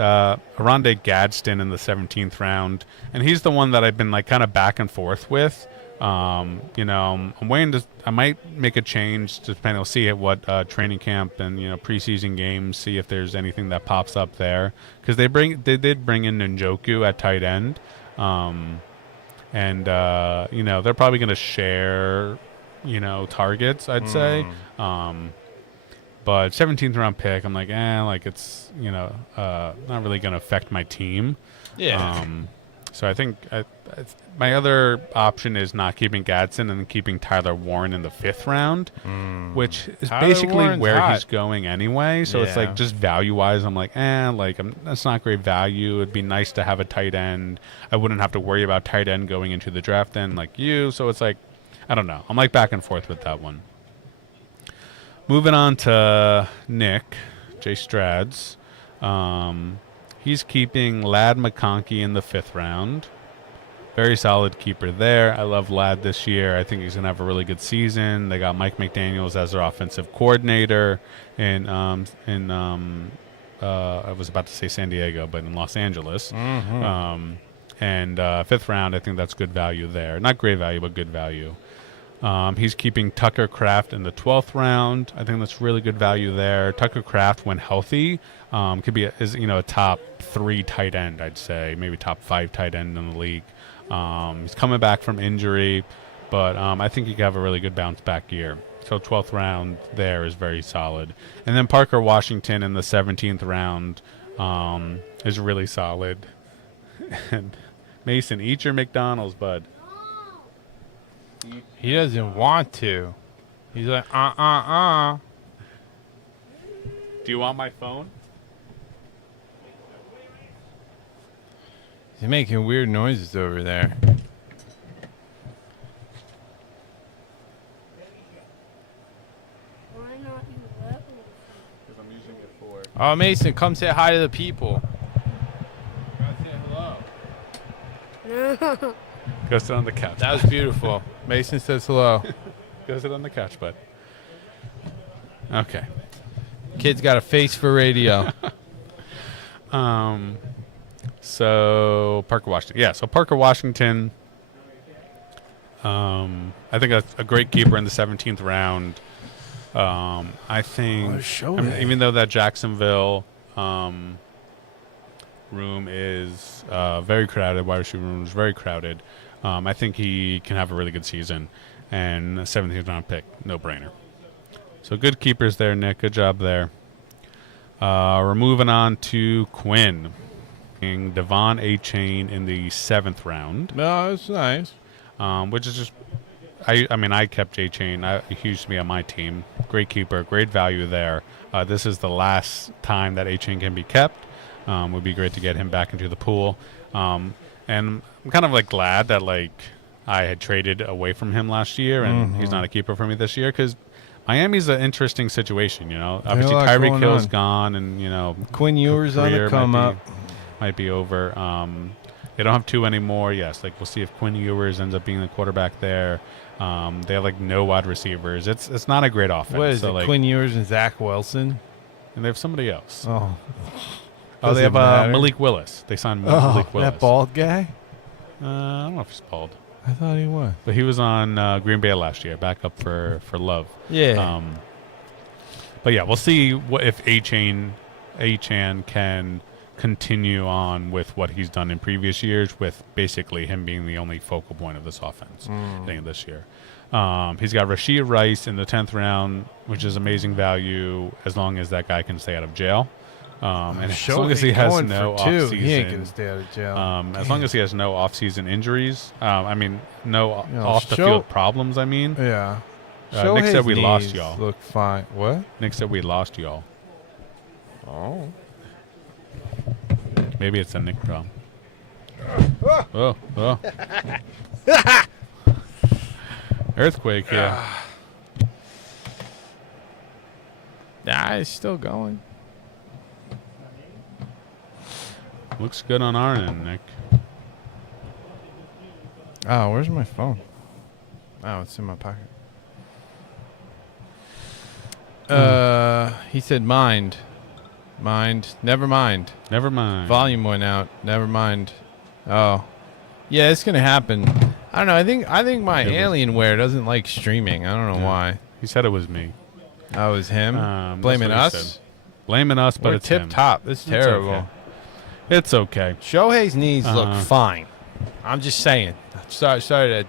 Aronde Gadsden in the 17th round, and he's the one that I've been like kind of back and forth with. I'm waiting to. I might make a change depending. We'll see at what training camp and preseason games. See if there's anything that pops up there because they did bring in Njoku at tight end, and they're probably going to share targets. I'd say. But 17th round pick, I'm like, it's not really going to affect my team. Yeah. So I think my other option is not keeping Gadsden and keeping Tyler Warren in the 5th round, which is Tyler basically Warren's where hot. he's going anyway. So it's like just value-wise, I'm like, that's not great value. It'd be nice to have a tight end. I wouldn't have to worry about tight end going into the draft then like you. So it's like, I don't know. I'm like back and forth with that one. Moving on to Nick, J. Strads. He's keeping Ladd McConkey in the 5th round. Very solid keeper there. I love Ladd this year. I think he's going to have a really good season. They got Mike McDaniels as their offensive coordinator I was about to say San Diego, but in Los Angeles. And 5th round, I think that's good value there. Not great value, but good value. He's keeping Tucker Kraft in the 12th round. I think that's really good value there. Tucker Kraft, when healthy, could be a top 3 tight end, I'd say, maybe top 5 tight end in the league. He's coming back from injury, but I think he could have a really good bounce back year. So 12th round there is very solid. And then Parker Washington in the 17th round is really solid. And Mason, eat your McDonald's, bud. He doesn't want to. He's like, Do you want my phone? He's making weird noises over there. not use that Because I'm using it for. Oh, Mason, come say hi to the people. Say hello. one? Go sit on the couch. That was beautiful. Mason says hello. Go sit on the couch, bud. Okay. Kid's got a face for radio. So Parker Washington. Yeah, so Parker Washington. I think that's a great keeper in the 17th round. I think, even though that Jacksonville room is very crowded, wide receiver room is very crowded, I think he can have a really good season. And a 17th round pick, no brainer. So good keepers there, Nick. Good job there. We're moving on to Quinn. Devon A-Chain in the 7th round. No, it's nice. Which is just, I kept A-Chain. He used to be on my team. Great keeper, great value there. This is the last time that A-Chain can be kept. Would be great to get him back into the pool. And I'm kind of like glad that I had traded away from him last year, and he's not a keeper for me this year because Miami's an interesting situation. Obviously Tyreek Hill's gone, and Quinn Ewers on the come up. Might be over. They don't have two anymore. Yes, we'll see if Quinn Ewers ends up being the quarterback there. They have no wide receivers. It's not a great offense. What is it? Quinn Ewers and Zach Wilson, and they have somebody else. Oh, they have Malik Willis. They signed Malik Willis. That bald guy. I don't know if he's bald. I thought he was. But he was on Green Bay last year, back up for Love. Yeah. But yeah, we'll see if A-Chan can continue on with what he's done in previous years, with basically him being the only focal point of this offense. I think this year. He's got Rashee Rice in the 10th round, which is amazing value as long as that guy can stay out of jail. And as long as he has no off-season, he ain't gonna stay out of jail. As long as he has no off-season injuries, no off-the-field problems. Yeah. Nick said we lost y'all. Look fine. What? Nick said we lost y'all. Oh. Maybe it's a Nick problem. Oh. Earthquake, yeah. Nah, it's still going. Looks good on our end, Nick. Oh, where's my phone? Oh, it's in my pocket. He said mind. Never mind. Never mind. Volume went out. Never mind. Oh. Yeah, it's gonna happen. I don't know. I think my Alienware doesn't like streaming. I don't know why. He said it was me. Oh, it was him? Blaming us? Blaming us, but it's tip him. top. It's terrible. It's okay. Shohei's knees look fine. I'm just saying. Sorry to...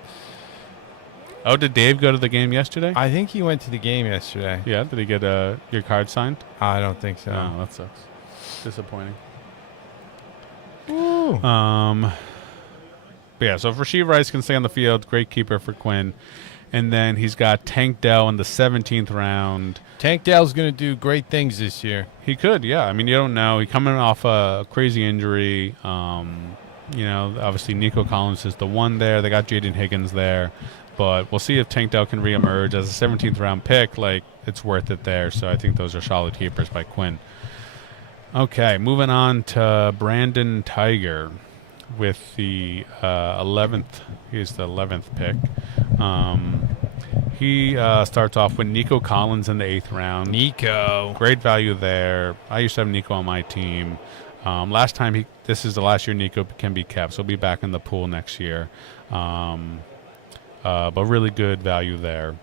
Oh, did Dave go to the game yesterday? I think he went to the game yesterday. Yeah, did he get your card signed? I don't think so. No, that sucks. Disappointing. Ooh. But yeah, so if Rashee Rice can stay on the field, great keeper for Quinn. And then he's got Tank Dell in the 17th round. Tank Dell's going to do great things this year. He could, yeah. You don't know. He's coming off a crazy injury. Obviously Nico Collins is the one there. They got Jaden Higgins there. But we'll see if Tank Dell can reemerge as a 17th round pick. It's worth it there. So I think those are solid keepers by Quinn. Okay, moving on to Brandon Tiger with the 11th. He's the 11th pick. He starts off with Nico Collins in the 8th round. Nico. Great value there. I used to have Nico on my team. Last time this is the last year Nico can be kept, so he'll be back in the pool next year. But really good value there.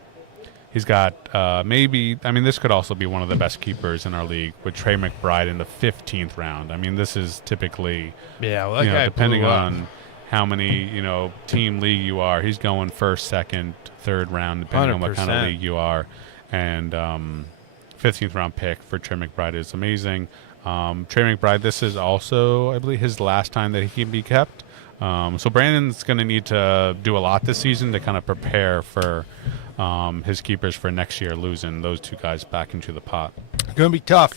He's got this could also be one of the best keepers in our league with Trey McBride in the 15th round. This is typically, depending on how many, team league you are, he's going first, second, third round, depending 100%. on what kind of league you are. And 15th round pick for Trey McBride is amazing. Trey McBride, this is also, I believe, his last time that he can be kept. So Brandon's going to need to do a lot this season to kind of prepare for his keepers for next year, losing those two guys back into the pot. Going to be tough.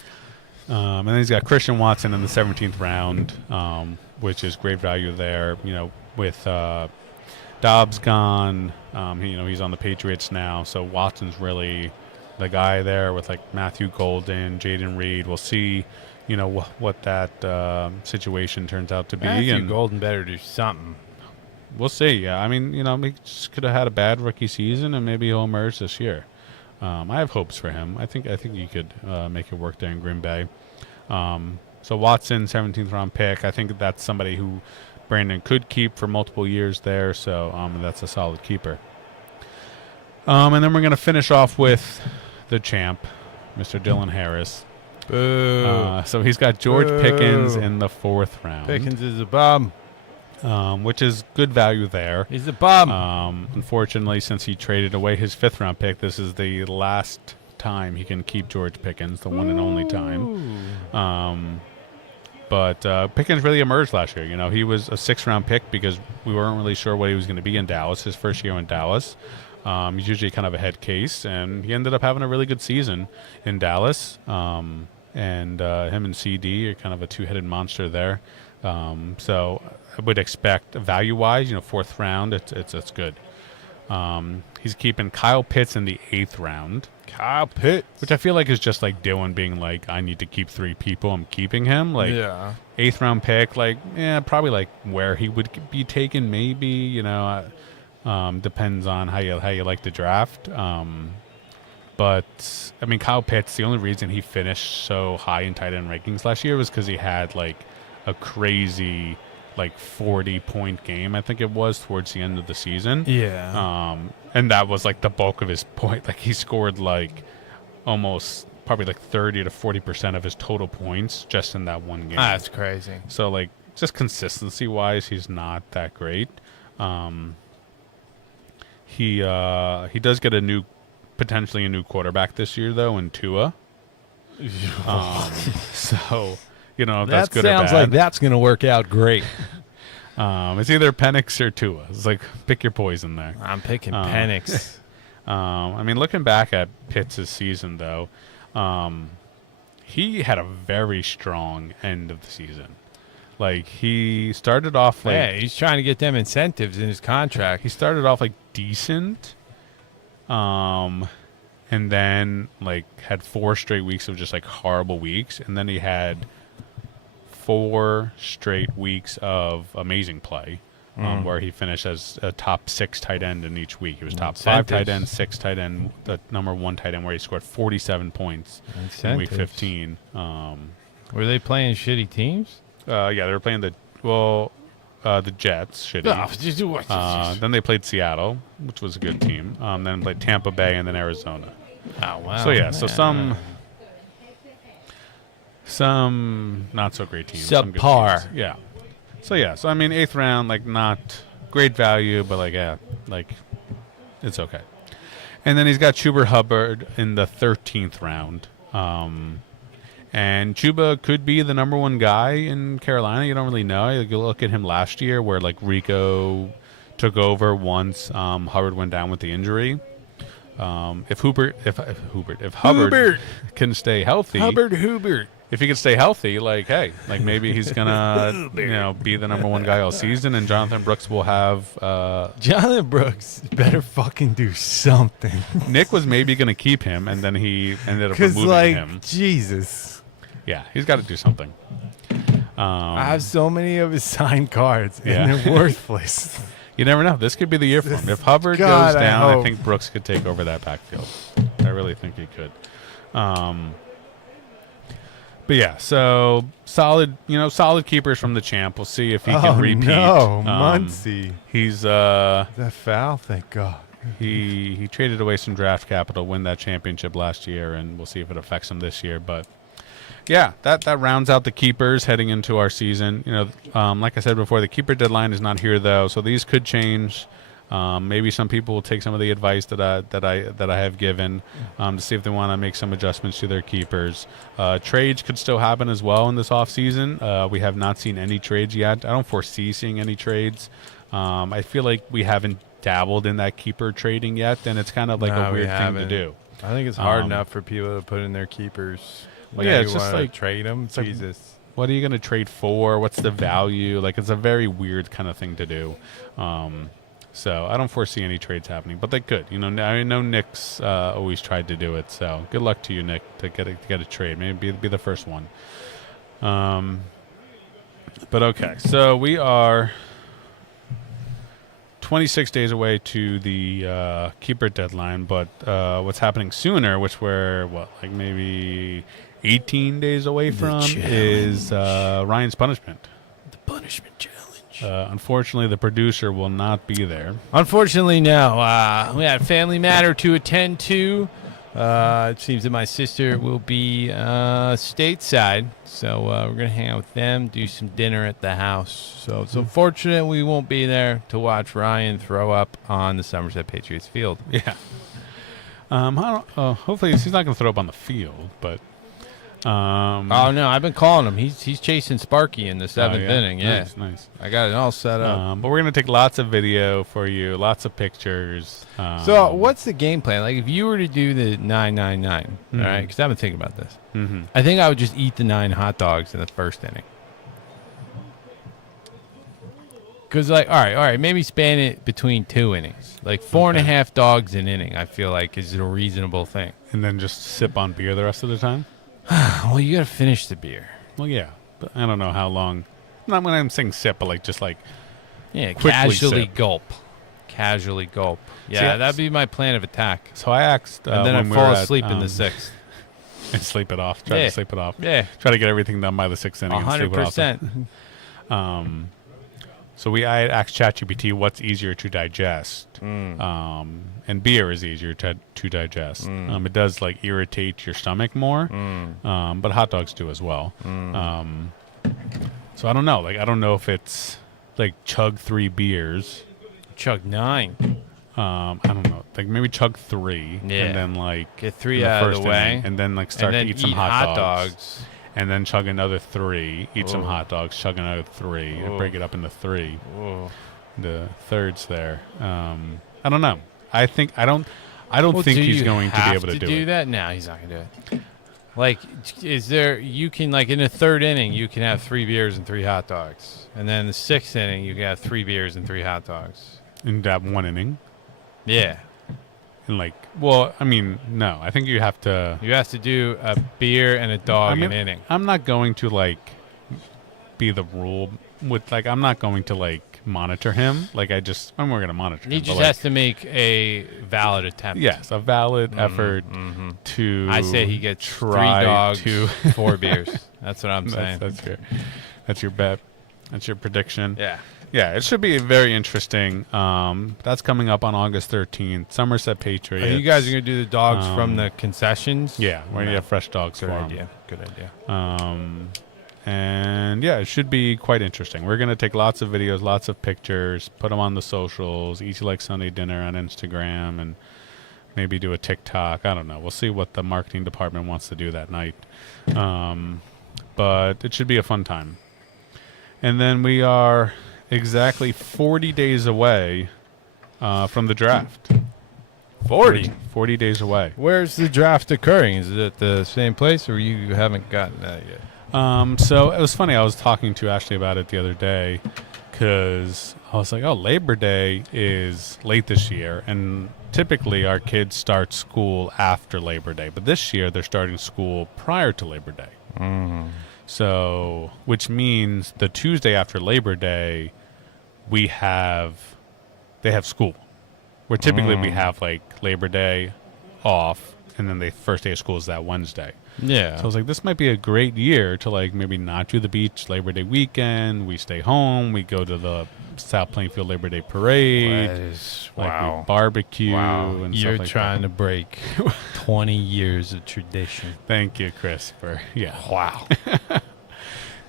And then he's got Christian Watson in the 17th round, which is great value there. With Dobbs gone, he's on the Patriots now, so Watson's really the guy there with like Matthew Golden, Jaden Reed. We'll see, what that situation turns out to be. Matthew And Golden better do something. we'll see. Yeah, I mean, he just could have had a bad rookie season, and maybe he'll emerge this year. I have hopes for him. I think he could make it work there in Green Bay. So Watson, 17th round pick. I think that's somebody who Brandon could keep for multiple years there. So that's a solid keeper. And then we're going to finish off with the champ, Mr. Dylan Harris. Boo. So he's got George Boo. Pickens in the 4th round. Pickens is a bum. Which is good value there. He's a bum. Unfortunately, since he traded away his 5th round pick, this is the last time he can keep George Pickens, the one and only time. But Pickens really emerged last year. He was a 6th round pick because we weren't really sure what he was going to be in Dallas, his first year in Dallas. He's usually kind of a head case, and he ended up having a really good season in Dallas. And him and CD are kind of a two-headed monster there. So I would expect value-wise, 4th round, it's good. He's keeping Kyle Pitts in the 8th round. Kyle Pitts. Which I feel like is just like Dylan being like, I need to keep 3 people. I'm keeping him. Like, yeah. 8th round pick, probably like where he would be taken, maybe, depends on how you like to draft. But, I mean, Kyle Pitts, the only reason he finished so high in tight end rankings last year was because he had like a crazy 40-point game, I think it was, towards the end of the season. Yeah. And that was like the bulk of his point. Like he scored almost probably 30 to 40% of his total points just in that one game. That's crazy. So just consistency wise, he's not that great. He does get potentially a new quarterback this year though in Tua. So if that's good or bad. That sounds like that's going to work out great. It's either Penix or Tua. It's like, pick your poison there. I'm picking Penix. I mean, looking back at Pitts' season, though, he had a very strong end of the season. He started off yeah, he's trying to get them incentives in his contract. He started off decent, and then had 4 straight weeks of just horrible weeks, and then he had 4 straight weeks of amazing play, where he finished as a top 6 tight end in each week. He was top 5 tight end, 6 tight end, the number 1 tight end, where he scored 47 points in week 15. Were they playing shitty teams? Yeah, they were playing the Jets, shitty. Then they played Seattle, which was a good team. Then played Tampa Bay and then Arizona. Oh, wow. So, yeah, some not so great teams. Some good Subpar. teams. Yeah. So I mean 8th round, not great value, but it's okay. And then he's got Chuba Hubbard in the 13th round. And Chuba could be the number 1 guy in Carolina. You don't really know. You look at him last year where Rico took over once Hubbard went down with the injury. If Hubbard can stay healthy. Hubert. If he can stay healthy, maybe he's gonna, be the number 1 guy all season, and Jonathan Brooks will have. Jonathan Brooks better fucking do something. Nick was maybe gonna keep him, and then he ended up removing him. Jesus. Yeah, he's got to do something. I have so many of his signed cards, Yeah. and they're worthless. You never know. This could be the year for him. If Hubbard God, goes down, I I hope. think Brooks could take over that backfield. I really think he could. But yeah, so solid keepers from the champ. We'll see if he can repeat. No, Muncie. He's That foul, thank God. he traded away some draft capital, win that championship last year, and we'll see if it affects him this year. But yeah, that rounds out the keepers heading into our season. Like I said before, the keeper deadline is not here though, so these could change. Maybe some people will take some of the advice that I have given to see if they want to make some adjustments to their keepers. Trades could still happen as well in this offseason. We have not seen any trades yet. I don't foresee seeing any trades. I feel like we haven't dabbled in that keeper trading yet, and it's kind of a weird thing to do. I think it's hard enough for people to put in their keepers. Well, yeah, it's just trade them. Jesus. What are you going to trade for? What's the value? It's a very weird kind of thing to do. So I don't foresee any trades happening, but they could. I know Nick's always tried to do it. So good luck to you, Nick, to get a trade. Maybe be the first one. But okay, so we are 26 days away to the keeper deadline. But what's happening sooner, which we're maybe 18 days away from, is Ryan's punishment. The punishment challenge. Unfortunately, the producer will not be there. Unfortunately, no. We had a family matter to attend to. It seems that my sister will be stateside, so we're going to hang out with them, do some dinner at the house. So it's unfortunate we won't be there to watch Ryan throw up on the Somerset Patriots field. Yeah. Hopefully, he's not going to throw up on the field, but... oh no, I've been calling him. He's chasing Sparky in the seventh inning. Yeah, nice. I got it all set up. But we're gonna take lots of video for you, lots of pictures. So what's the game plan? Like if you were to do the 999, all right? Because I've been thinking about this. Mm-hmm. I think I would just eat the 9 hot dogs in the first inning. Because all right, maybe span it between 2 innings. Like 4.5 dogs an inning. I feel like is a reasonable thing. And then just sip on beer the rest of the time. Well, you got to finish the beer. Well, yeah, but I don't know how long. Not when I'm saying sip, but yeah, quickly casually sip. gulp. Casually gulp. Yeah, See, that'd be my plan of attack. So I asked, And then when I'd we fall were at, asleep in the 6th. and sleep it off. Try Yeah. to sleep it off. Yeah, Try to get everything done by the 6th inning. and sleep it off. 100%. So I asked ChatGPT what's easier to digest, and beer is easier to digest. It does irritate your stomach more, but hot dogs do as well. So I don't know. I don't know if it's chug 3 beers. Chug 9. I don't know. Maybe chug 3, Yeah. and then Get 3 in the out of first the way. inning, and then start and then to eat some eat hot dogs. And then chug another 3, eat some Ooh. hot dogs, chug another 3, and Ooh. break it up into 3. Ooh. The thirds there. I don't know. I don't Well, think do he's you going to be have able to do it. that? No, he's not going to do it. Is there, you can, in the 3rd inning, you can have 3 beers and 3 hot dogs. And then the 6th inning, you can have 3 beers and 3 hot dogs. In that 1 inning. Yeah. And no. I think you have to. You have to do a beer and a dog an inning. I'm not going to be the rule with I'm not going to monitor him. I'm going to monitor him. He just has to make a valid attempt. Yes, a valid effort to. I say he gets 3 try dogs, to 4 beers. That's what I'm saying. That's your bet. That's your prediction. Yeah. Yeah, it should be very interesting. That's coming up on August 13th. Somerset Patriots. Are you guys going to do the dogs from the concessions? Yeah, we're going to have fresh dogs Good for 'em. idea. Good idea. And yeah, it should be quite interesting. We're going to take lots of videos, lots of pictures, put them on the socials, Easy Like Sunday Dinner on Instagram, and maybe do a TikTok. I don't know. We'll see what the marketing department wants to do that night. But it should be a fun time. And then we are exactly 40 days away from the draft. 40 days away. Where's the draft occurring? Is it at the same place, or you haven't gotten that yet? So it was funny. I was talking to Ashley about it the other day because I was like, oh, Labor Day is late this year. And typically our kids start school after Labor Day. But this year they're starting school prior to Labor Day. So, which means the Tuesday after Labor Day, they have school. Where typically we have Labor Day off, and then the first day of school is that Wednesday. Yeah. So I was like, this might be a great year to maybe not do the beach Labor Day weekend. We stay home. We go to the South Plainfield Labor Day Parade. That is, We wow. barbecue Wow. and You're stuff like trying that. to break 20 years of tradition. Thank you, Chris. Yeah. Wow.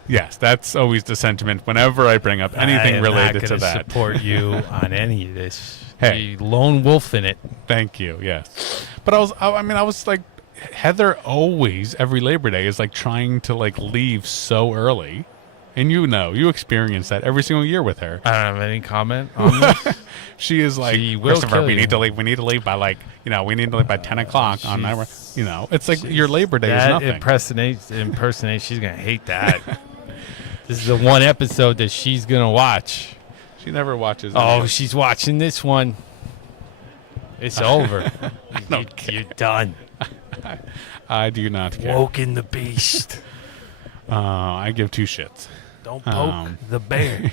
Yes, that's always the sentiment whenever I bring up anything related to I that. support you on any of this. Hey. You lone wolf in it. Thank you. Yes. But I was like, Heather always every Labor Day is trying to leave so early. And you experience that every single year with her. I don't have any comment on this. She is like, She will Christopher, kill we you. need to leave. We need to leave by we need to leave by 10 o'clock on that. It's like your Labor Day is That nothing. impersonate, she's going to hate that. This is the one episode that she's going to watch. She never watches. Oh, she's watching this one. It's over. You're done. I do not care. Woken the beast. I give two shits. Don't poke the bear.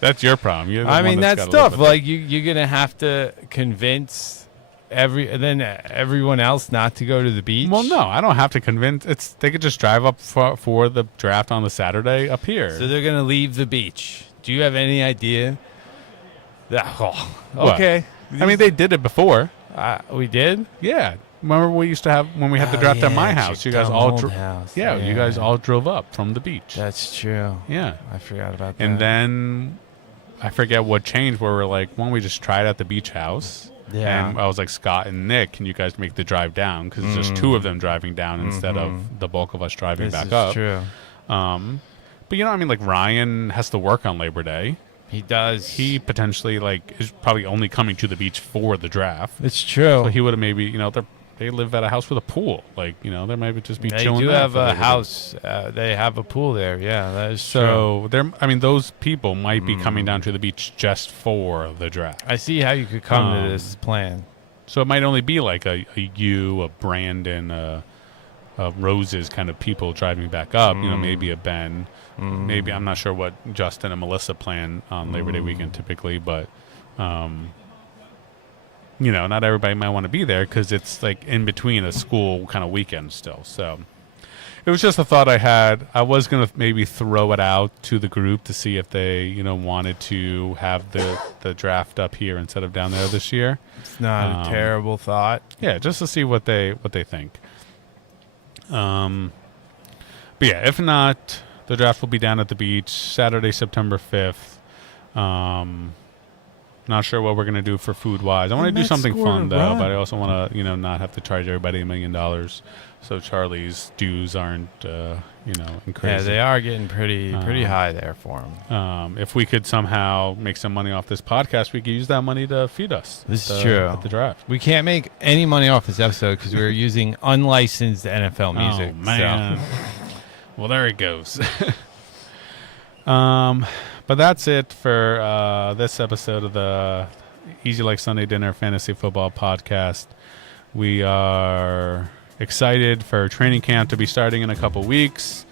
That's your problem. You're the I one mean, that's gotta live tough. with it. Like you're gonna have to convince everyone else not to go to the beach. Well, no, I don't have to convince. They could just drive up for the draft on the Saturday up here. So they're gonna leave the beach. Do you have any idea? What? Okay. I mean, they did it before. We did. Yeah. Remember we used to have when we had the draft at my house. You guys all you guys all drove up from the beach. That's true. Yeah. I forgot about that. And then I forget what changed where we're like, why don't we just try it at the beach house? Yeah. And I was like, Scott and Nick, can you guys make the drive down? Because it's just two of them driving down instead of the bulk of us driving this back is up. true. But you know, I mean, like Ryan has to work on Labor Day. He does. He potentially is probably only coming to the beach for the draft. It's true. So he would have maybe, they live at a house with a pool. Like, they might just be They chilling do there have for a Labor Day. house. They have a pool there. Yeah, that is true. So those people might be coming down to the beach just for the draft. I see how you could come to this plan. So it might only be like a you, a Brandon, a Roses kind of people driving back up. Maybe a Ben. Maybe I'm not sure what Justin and Melissa plan on Labor Day weekend typically, but not everybody might want to be there because it's like in between a school kind of weekend still. So it was just a thought I had. I was gonna maybe throw it out to the group to see if they wanted to have the draft up here instead of down there this year. It's not a terrible thought. Yeah, just to see what they think. But yeah, if not, the draft will be down at the beach Saturday, September 5th. Not sure what we're gonna do for food wise. I want to do something fun though, but I also want to not have to charge everybody $1 million, so Charlie's dues aren't increasing. Yeah, they are getting pretty high there for them. If we could somehow make some money off this podcast, we could use that money to feed us. This is true. At the draft. We can't make any money off this episode because we're using unlicensed NFL music. Oh man. Well, there it goes. But that's it for this episode of the Easy Like Sunday Dinner Fantasy Football Podcast. We are excited for training camp to be starting in a couple weeks.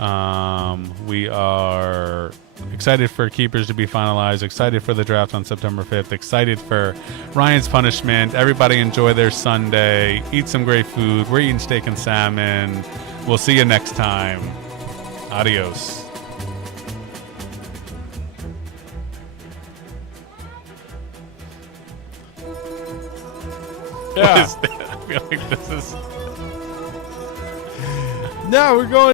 We are excited for keepers to be finalized, excited for the draft on September 5th, excited for Ryan's punishment. Everybody enjoy their Sunday. Eat some great food. We're eating steak and salmon. We'll see you next time. Adios. Yeah. I feel like this is... No, we're going.